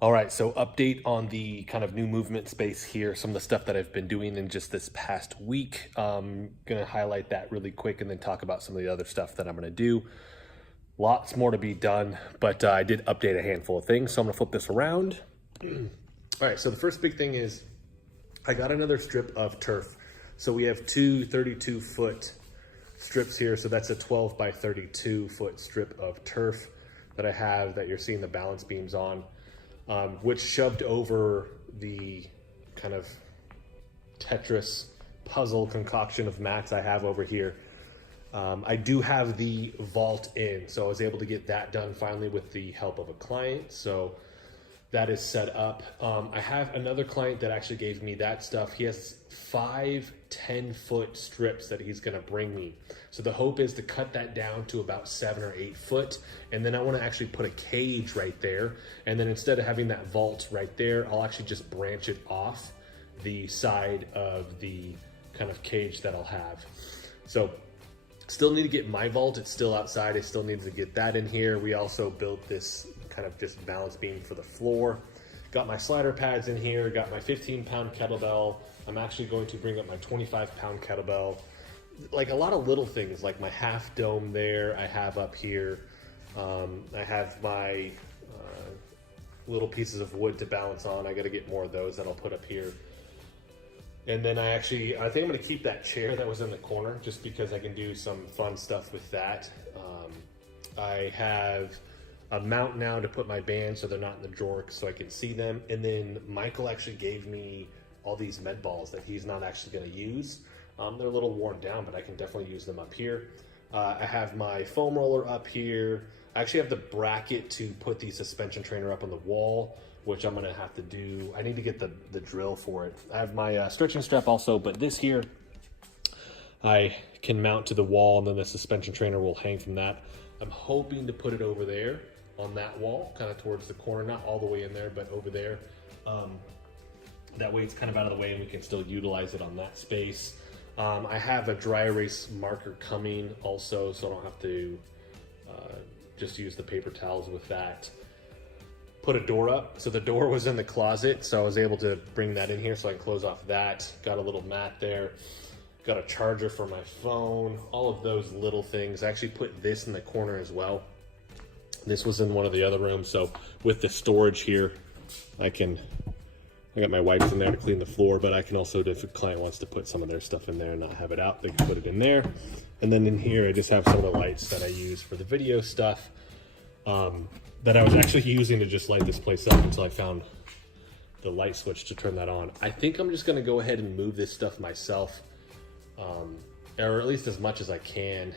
All right, so update on the kind of new movement space here, some of the stuff that I've been doing in just this past week. Gonna highlight that really quick and then talk about some of the other stuff that I'm gonna do. Lots more to be done, but I did update a handful of things, so I'm gonna flip this around. All right, so the first big thing is I got another strip of turf. So we have two 32-foot strips here, so that's a 12 by 32-foot strip of turf that I have that you're seeing the balance beams on. Which shoved over the kind of Tetris puzzle concoction of mats I have over here. I do have the vault in, so I was able to get that done finally with the help of a client. So that is set up. I have another client that actually gave me that stuff. He has 5 10-foot strips that he's gonna bring me. So the hope is to cut that down to about 7 or 8 foot. And then I wanna actually put a cage right there. And then instead of having that vault right there, I'll actually just branch it off the side of the kind of cage that I'll have. So still need to get my vault. It's still outside. I still need to get that in here. We also built this kind of just balance beam for the floor. Got my slider pads in here, got my 15-pound kettlebell. I'm actually going to bring up my 25-pound kettlebell. Like a lot of little things, like my half dome there, I have up here. I have my little pieces of wood to balance on. I gotta get more of those that I'll put up here. And then I think I'm gonna keep that chair that was in the corner just because I can do some fun stuff with that. I have a mount now to put my bands so they're not in the drawer so I can see them. And then Michael actually gave me all these med balls that he's not actually gonna use. They're a little worn down, but I can definitely use them up here. I have my foam roller up here. I actually have the bracket to put the suspension trainer up on the wall, which I'm gonna have to do. I need to get the drill for it. I have my stretching strap also, but this here, I can mount to the wall and then the suspension trainer will hang from that. I'm hoping to put it over there on that wall, kind of towards the corner, not all the way in there, but over there. That way it's kind of out of the way and we can still utilize it on that space. I have a dry erase marker coming also, so I don't have to just use the paper towels with that. Put a door up. So the door was in the closet, so I was able to bring that in here so I can close off that. Got a little mat there. Got a charger for my phone, all of those little things. I actually put this in the corner as well. This was in one of the other rooms, so with the storage here, I got my wipes in there to clean the floor, but I can also, if a client wants to put some of their stuff in there and not have it out, they can put it in there. And then in here, I just have some of the lights that I use for the video stuff that I was actually using to just light this place up until I found the light switch to turn that on. I think I'm just gonna go ahead and move this stuff myself, or at least as much as I can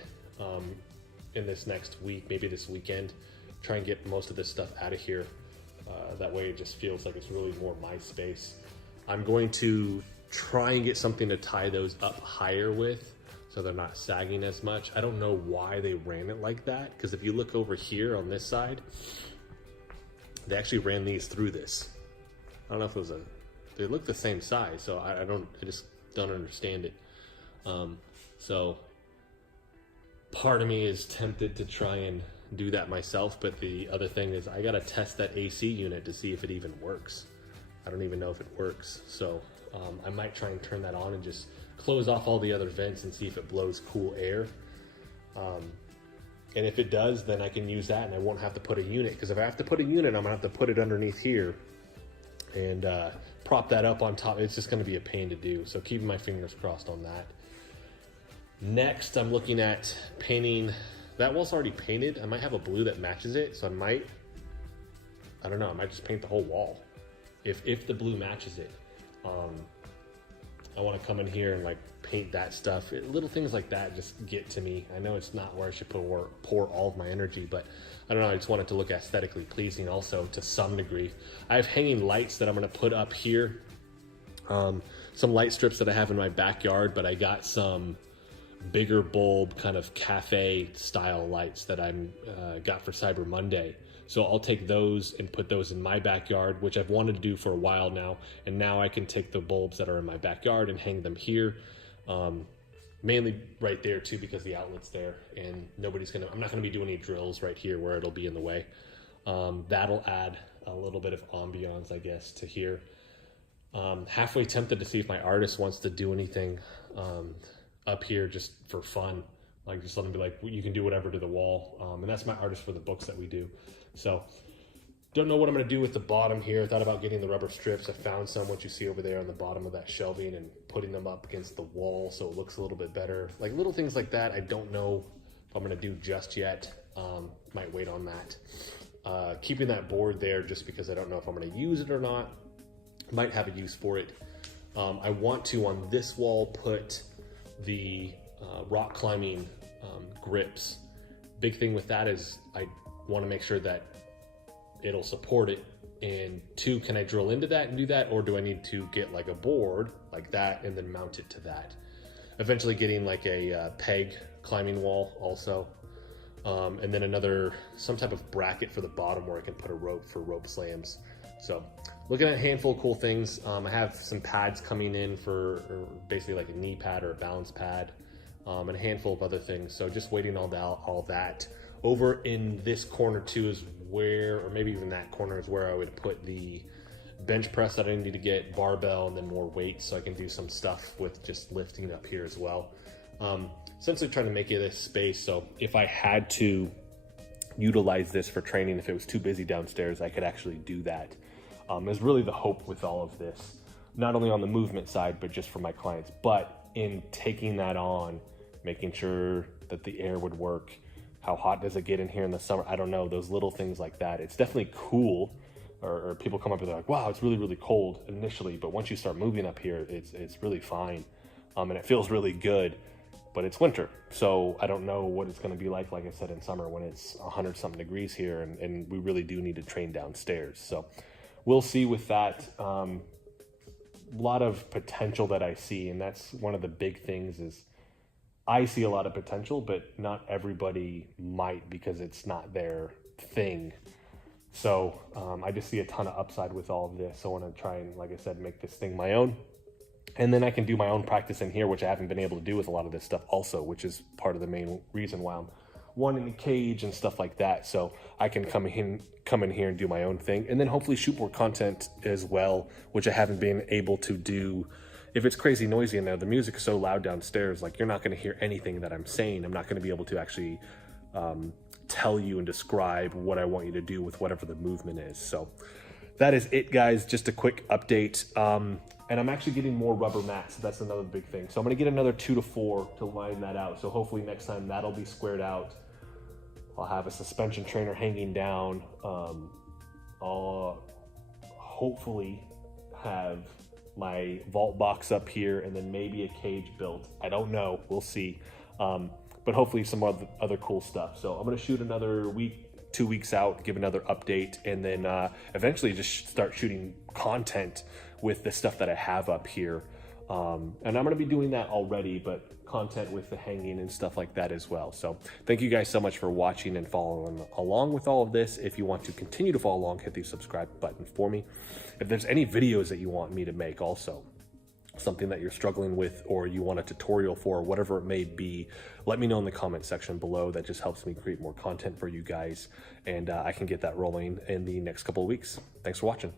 in this next week, maybe this weekend. Try and get most of this stuff out of here. That way it just feels like it's really more my space. I'm going to try and get something to tie those up higher with so they're not sagging as much. I don't know why they ran it like that, because if you look over here on this side, they actually ran these through this. I don't know if it was they look the same size, so I just don't understand it. So part of me is tempted to try and do that myself, but the other thing is I gotta test that AC unit to see if it even works. I don't even know if it works, so I might try and turn that on and just close off all the other vents and see if it blows cool air. And if it does, then I can use that and I won't have to put a unit, because if I have to put a unit, I'm gonna have to put it underneath here and prop that up on top. It's just gonna be a pain to do, so keeping my fingers crossed on that. Next, I'm looking at painting. That wall's already painted. I might have a blue that matches it, so I don't know, I might just paint the whole wall if the blue matches it. I want to come in here and like paint that stuff. Little things like that just get to me. I know it's not where I should pour all of my energy, but I don't know, I just want it to look aesthetically pleasing also to some degree. I have hanging lights that I'm going to put up here. Some light strips that I have in my backyard, but I got some bigger bulb kind of cafe style lights that I'm got for Cyber Monday. So I'll take those and put those in my backyard, which I've wanted to do for a while now. And now I can take the bulbs that are in my backyard and hang them here. Mainly right there too, because the outlet's there and I'm not gonna be doing any drills right here where it'll be in the way. That'll add a little bit of ambiance, I guess, to here. Halfway tempted to see if my artist wants to do anything up here just for fun. Like just let them be like, you can do whatever to the wall. And that's my artist for the books that we do. So don't know what I'm gonna do with the bottom here. Thought about getting the rubber strips. I found some, what you see over there on the bottom of that shelving, and putting them up against the wall so it looks a little bit better. Like little things like that. I don't know if I'm gonna do just yet. Might wait on that. Keeping that board there just because I don't know if I'm gonna use it or not. Might have a use for it. I want to, on this wall, put the rock climbing grips. Big thing with that is I want to make sure that it'll support it. And two, can I drill into that and do that? Or do I need to get like a board like that and then mount it to that? Eventually getting like a peg climbing wall also. And then some type of bracket for the bottom where I can put a rope for rope slams. So looking at a handful of cool things. I have some pads coming in for basically like a knee pad or a balance pad, and a handful of other things. So just waiting on all that. Over in this corner too is where, or maybe even that corner is where I would put the bench press that I need to get, barbell, and then more weights so I can do some stuff with just lifting up here as well. Essentially trying to make it a space so if I had to utilize this for training, if it was too busy downstairs, I could actually do that. Is really the hope with all of this, not only on the movement side, but just for my clients. But in taking that on, making sure that the air would work, how hot does it get in here in the summer? I don't know, those little things like that. It's definitely cool, or people come up and they're like, wow, it's really, really cold initially, but once you start moving up here, it's really fine. And it feels really good, but it's winter. So I don't know what it's gonna be like I said, in summer when it's 100 something degrees here, and we really do need to train downstairs. So we'll see with that. A lot of potential that I see, and that's one of the big things is I see a lot of potential, but not everybody might because it's not their thing. So I just see a ton of upside with all of this. I want to try and, like I said, make this thing my own. And then I can do my own practice in here, which I haven't been able to do with a lot of this stuff also, which is part of the main reason why I'm wanting a cage and stuff like that. So I can come in here and do my own thing, and then hopefully shoot more content as well, which I haven't been able to do. If it's crazy noisy in there, the music is so loud downstairs, like you're not going to hear anything that I'm saying. I'm not going to be able to actually tell you and describe what I want you to do with whatever the movement is. So that is it, guys. Just a quick update. And I'm actually getting more rubber mats. So that's another big thing. So I'm going to get another 2 to 4 to line that out. So hopefully next time that'll be squared out. I'll have a suspension trainer hanging down. I'll hopefully have my vault box up here, and then maybe a cage built. I don't know, we'll see. But hopefully some other cool stuff. So I'm gonna shoot another week, 2 weeks out, give another update, and then eventually just start shooting content with the stuff that I have up here. And I'm gonna be doing that already, but content with the hanging and stuff like that as well. So thank you guys so much for watching and following along with all of this. If you want to continue to follow along, hit the subscribe button for me. If there's any videos that you want me to make also, something that you're struggling with or you want a tutorial for, whatever it may be, let me know in the comment section below. That just helps me create more content for you guys, and I can get that rolling in the next couple of weeks. Thanks for watching.